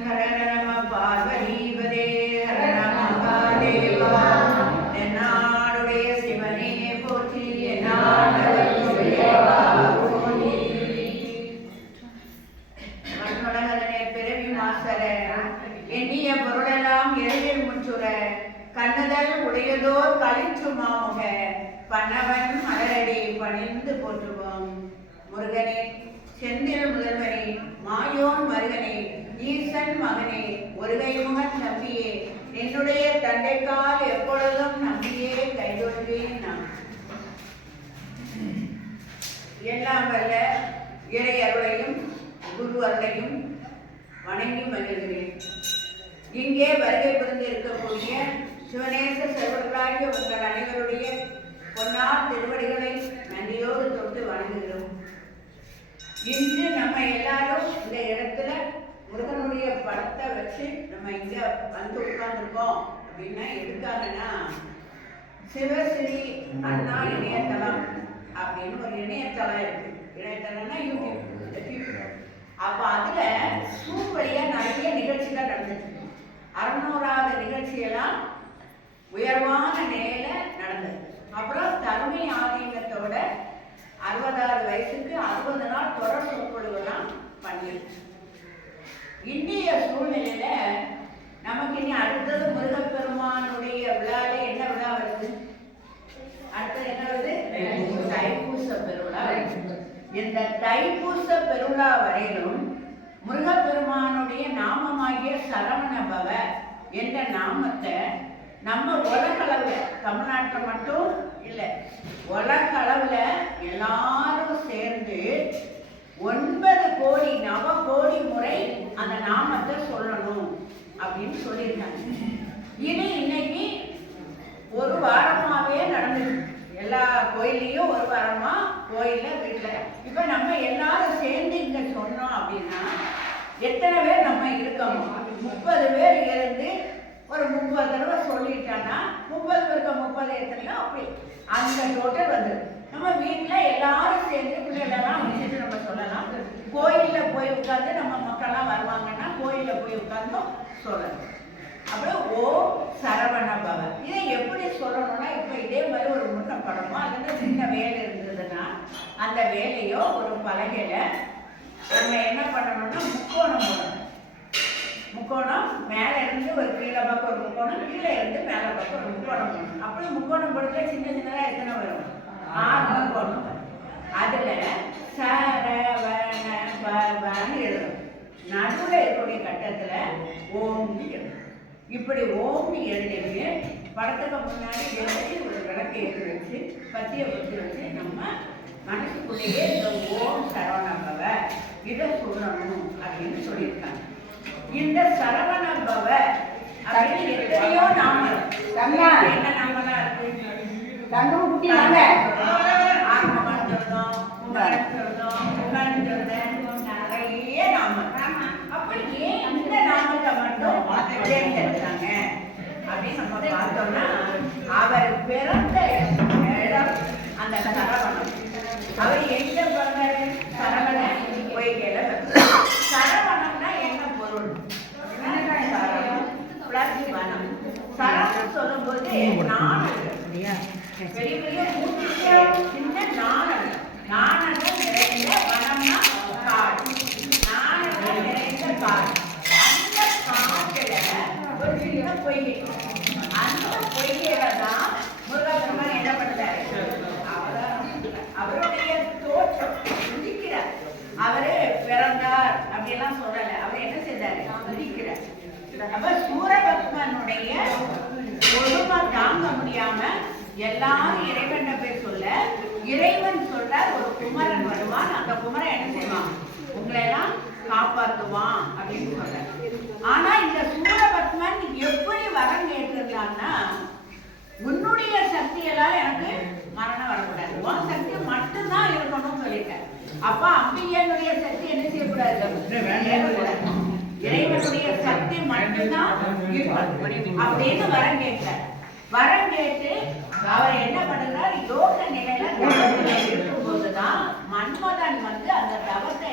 ஹர நம பார்வதீபதே மலரடி பணிந்து போற்றுவோம் முருகனே செந்தில் முதல்வரே மாயோன் மருகனே ஈசன் மகனே ஒருகை முகன் நம்பியே என்னுடைய தண்டைக்கால் எப்பொழுதும் நம்பியே கைதொழுவேன் நான். எல்லாம் வல்ல இறை அருளையும் குரு அருளையும் வணங்கி மகிழ்கிறேன். இங்கே வருகை புரிந்து இருக்கக்கூடிய சிவநேச செல்வர்களாகிய உங்கள் அனைவருடைய பொன்னார் திருவடிகளை நன்றியோடு தொட்டு வணங்குகிறோம். இன்று நம்ம எல்லாரும் இந்த இடத்துல முருகனுடைய படத்தை வச்சு நம்ம இங்க வந்து உட்கார்ந்துருக்கோம் அப்படின்னா எதுக்காகனா சிவஸ்ரீ அண்ணா இணையதளம் அப்படின்னு ஒரு இணையதளம் இருக்கு. இணையதளம்னா யூடியூப் யூடியூப். அப்ப அதுல சூப் நிறைய நிகழ்ச்சிகள் நடந்துச்சு அறுநூறாவது நிகழ்ச்சியெல்லாம் உயர்வான நிலையில நடந்தது. அப்புறம் தருமை ஆதீனத்தோட அறுபதாவது வயசுக்கு இந்திய சூழ்நிலையில நமக்கு இனி அடுத்தது முருகப்பெருமானுடைய விழால என்ன விழா வருது? அடுத்தது என்ன வருது? தைப்பூச பெருவிழா இந்த தைப்பூச பெருவிழா வரையிலும் முருகப்பெருமானுடைய நாமமாகிய சரவண பவ என்ற நாமத்தை நம்ம உலகளவில் தமிழ்நாட்டில் மட்டும் இல்லை உலகளவில் எல்லாரும் சேர்ந்து ஒன்பது கோடி நவ கோடி முறை அந்த அப்படின்னு சொல்லியிருக்காங்க. இது இன்னைக்கு ஒரு வாரமாகவே நடந்துருக்கு எல்லா கோயில்லையும் ஒரு வாரமா கோயிலில் வீட்டில் இப்போ நம்ம எல்லாரும் சேர்ந்து இங்கே சொன்னோம் அப்படின்னா எத்தனை பேர் நம்ம இருக்கோம் முப்பது பேர் இருந்து ஒரு முப்பது தடவை சொல்லிட்டோம்னா முப்பது பேருக்கு முப்பது எத்தனையோ அப்படி. அந்த டோட்டல் வந்து நம்ம வீட்டில் எல்லாரும் சேர்ந்து பிள்ளைகளெல்லாம் வச்சுட்டு நம்ம சொல்லலாம்? கோயிலில் போய் உட்காந்து நம்ம மக்கள்லாம் வருவாங்கன்னா கோயிலில் போய் உட்காந்தோம் சொல்லணும். அப்புறம் ஓ சரவண பவ இதை எப்படி சொல்லணும்னா இப்போ இதே மாதிரி ஒரு முன்ன படமோ அல்லது சின்ன வேலை இருந்ததுன்னா அந்த வேலையோ ஒரு பலகையில நம்ம என்ன பண்ணணும்னா முக்கோணம் போடணும். முக்கோணம் மேலே இருந்து ஒரு கீழே பக்கம் ஒரு முக்கோணம் கீழே இருந்து மேலே பக்கம் ஒரு முக்கோணம் போடணும். அப்படி முக்கோணம் போடுறது சின்ன சின்னதாக எத்தனை வரும்? ஆறு முக்கோணம். அதில் சரவண பவன்னு எழுதணும். நடுவில் ஓம்னு எழுதணும் இப்படி ஓம்னு எழுதிட்டு படத்துக்கு முன்னாடி எழுதி ஒரு விளக்கு ஏற்றி வச்சு பத்திய வச்சு வச்சு நம்ம மனசுக்குள்ளேயே இந்த ஓம் சரவண பவ இதை சொல்லணும் அப்படின்னு சொல்லியிருக்காங்க. இந்த சரவண பவ அப்படின்னு எத்தனையோ அம்மா. என்ன நாமெல்லாம் இருக்கு? தங்கம் நிறைய நாமம். அப்ப ஏன் இந்த நாமத்தை மட்டும் தேர்ந்தெடுத்தாங்க அப்படின்னு நம்ம பார்த்தோம்னா அவர் பிறந்த இடம் அந்த சரவணம் அவர் எங்க பிறந்தாரு சரவண பொய்கையில. சரவணம்னா என்ன பொருள் வனம் சரவணம் சொல்லும்போது நாணல் பெரிய பெரிய மூச்சுக்கு சின்ன நாணல் நாணல் நிறைந்த வனம்னா காடு நாணல் நிறைந்த காடு அந்த காட்டுல ஒரு சின்ன பொய்கை அந்த பொய்கையில தான் முருகப்பெருமான் என்ன பண்றாரு அவர- அவருடைய தோற்றம் உதிக்கிறார் அவரு பிறந்தார் அப்படியெல்லாம் சொல்லல. அவர் என்ன செய்தாரு? உதிக்கிறார் அப்ப சூரபத்மனுடைய கொடுமை தாங்க முடியாம எல்லாரும் இறைவன் பேர் சொல்ல இறைவன் சொல்றார் ஒரு குமரன் வருவான். அந்த குமரன் என்ன செய்வான்? உங்களை எல்லாம் காப்பாத்துவான் அப்படின்னு சொல்றார் ஆனா இந்த சூரபத்மன் எப்படி வரம் கேட்டிருந்தான்னா உன்னுடைய சக்தியெல்லாம் எனக்கு மரணம் வரக்கூடாது. உன் சக்தி மட்டும்தான் இருக்கணும்னு சொல்லிட்டேன். அப்ப அம்பிகையினுடைய சக்தி என்ன செய்யக்கூடாது. இறைவனுடைய சக்தி மட்டும்தான் இருக்கணும். அப்படின்னு வரம் கேட்டார். வரம் கேட்டு அவர் என்ன பண்ணுறார்? யோக நிலையில இருக்கும்போதுதான் மன்மதன் வந்து அந்த தவத்தை